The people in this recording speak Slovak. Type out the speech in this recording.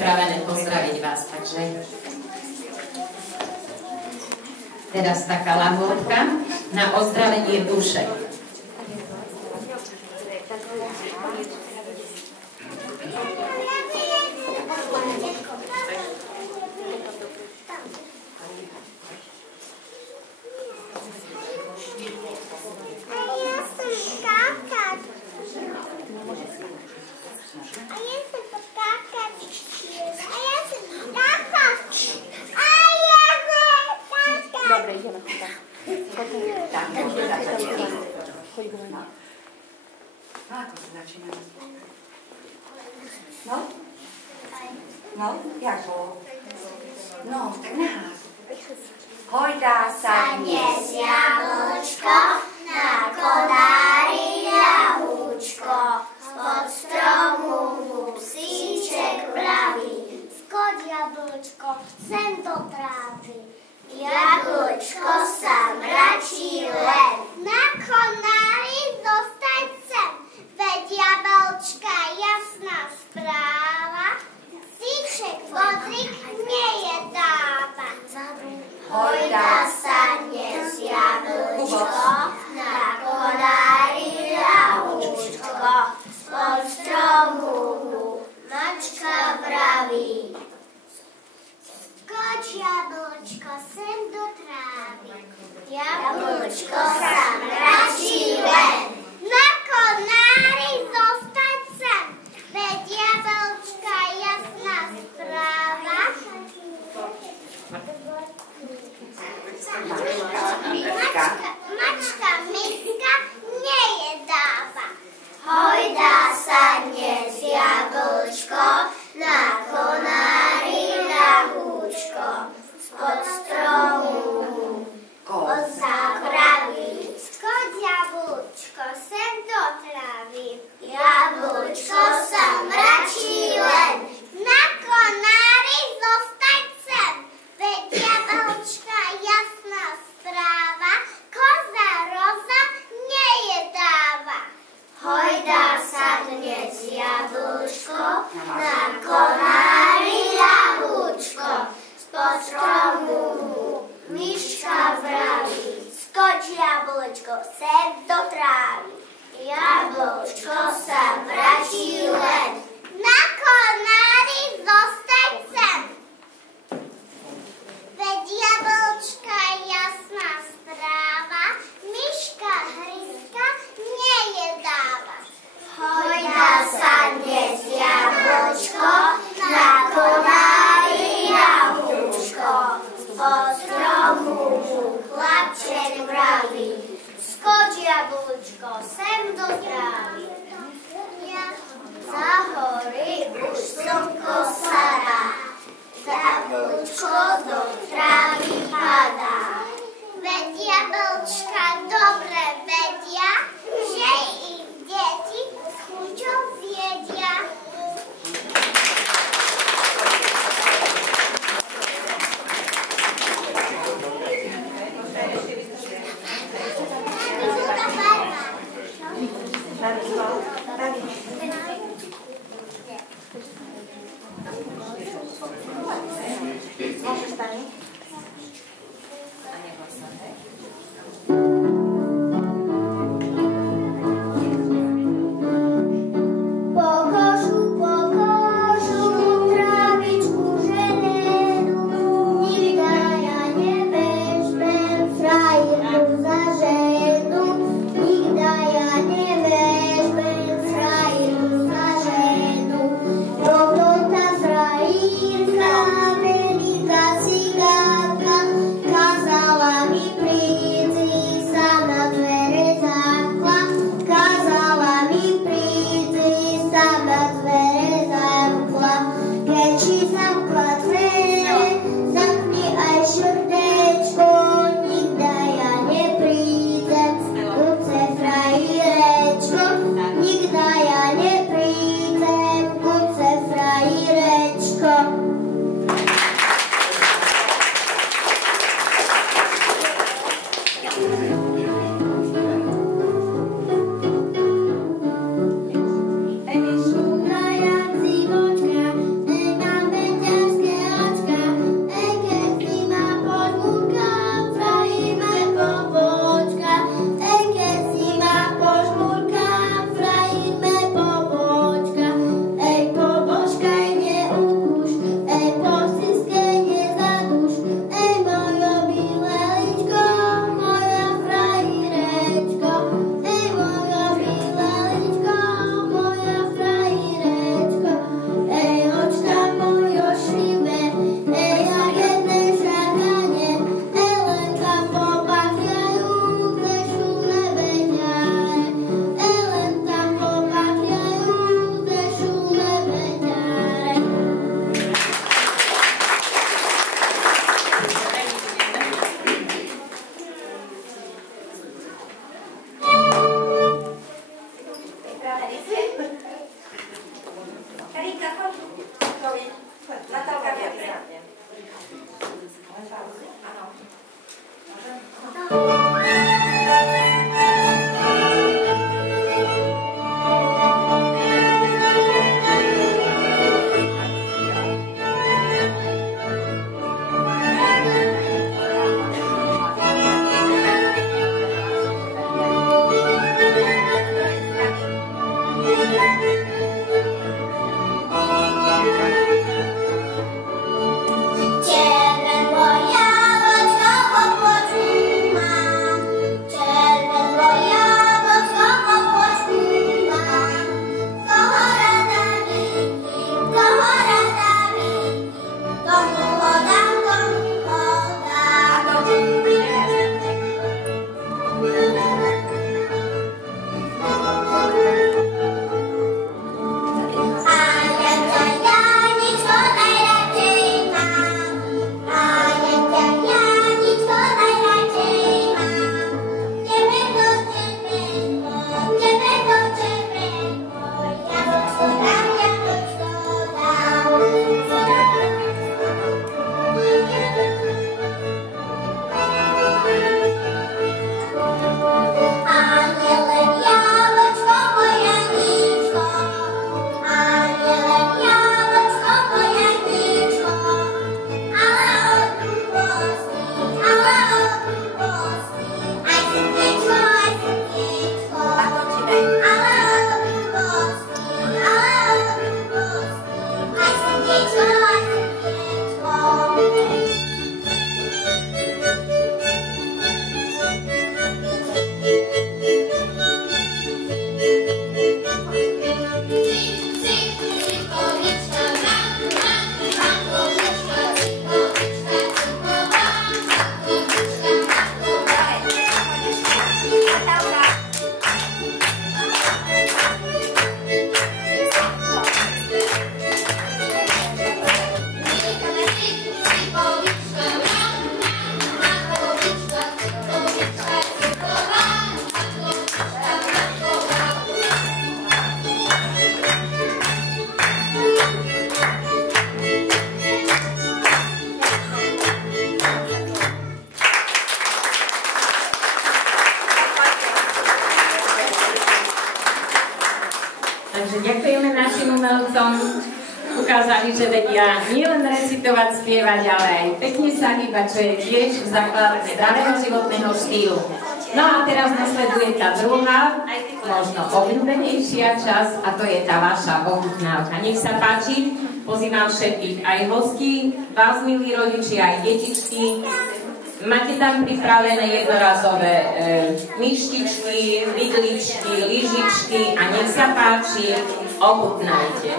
pripravené pozdraviť vás, takže teraz taká lahôdka na ozdravenie duše. Dobre, ideme. Tak, môžeme začať. Ako sa začíname? No? No, jak bolo? No, tak nahlas. Hojdá sa dnes jablčko, na konári ľahúčko, spod stromu mu psíček vraví. Skoď jablčko, sem do trávy. Jablčko sa mračí len. Na konári zostať sem, veď jablčka jasná správa. Psíček bodrik nejedáva. Hojdá sa dnes jablčko, na konári ľahúčko, spod stromu mu mačka vraví. Skoč jablčko, sem do trávy. Jablčko sa mračí len. Na konári zostať sem, veď jablčka jasná správa. Mačka miska nejedáva. Hojdá sa dnes jablčko, na konári ľahúčko, spod stromu koza vraví. Skoč jablčko, sem do trávy. Jablčko sa mračí len. Na konári zostať sem, veď jablčka jasná správa. Koza roza nejedáva. Hojdá sa dnes jablčko, na konári ľahúčko, spod stromu myška vraví. Skoč jablčko, sem do trávy. Jablčko sa mračí len. Na konári zostať sem, veď jablčka jasná správa. Myška hryzka nejedáva. Hojdá sa dnes jablčko, ukázali, že vedia nielen recitovať, spievať, ale aj pekne sa hýbať, čo je tiež základ zdravého životného štýlu. No a teraz nasleduje tá druhá, možno obľúbenejšia časť, a to je tá vaša ochutnávka. Nech sa páči, pozývam všetkých aj hostí, vás milí rodičia, aj detičky. Máte tam pripravené jednorazové myštičky, vidličky, lyžičky a nech sa páči, ochutnajte.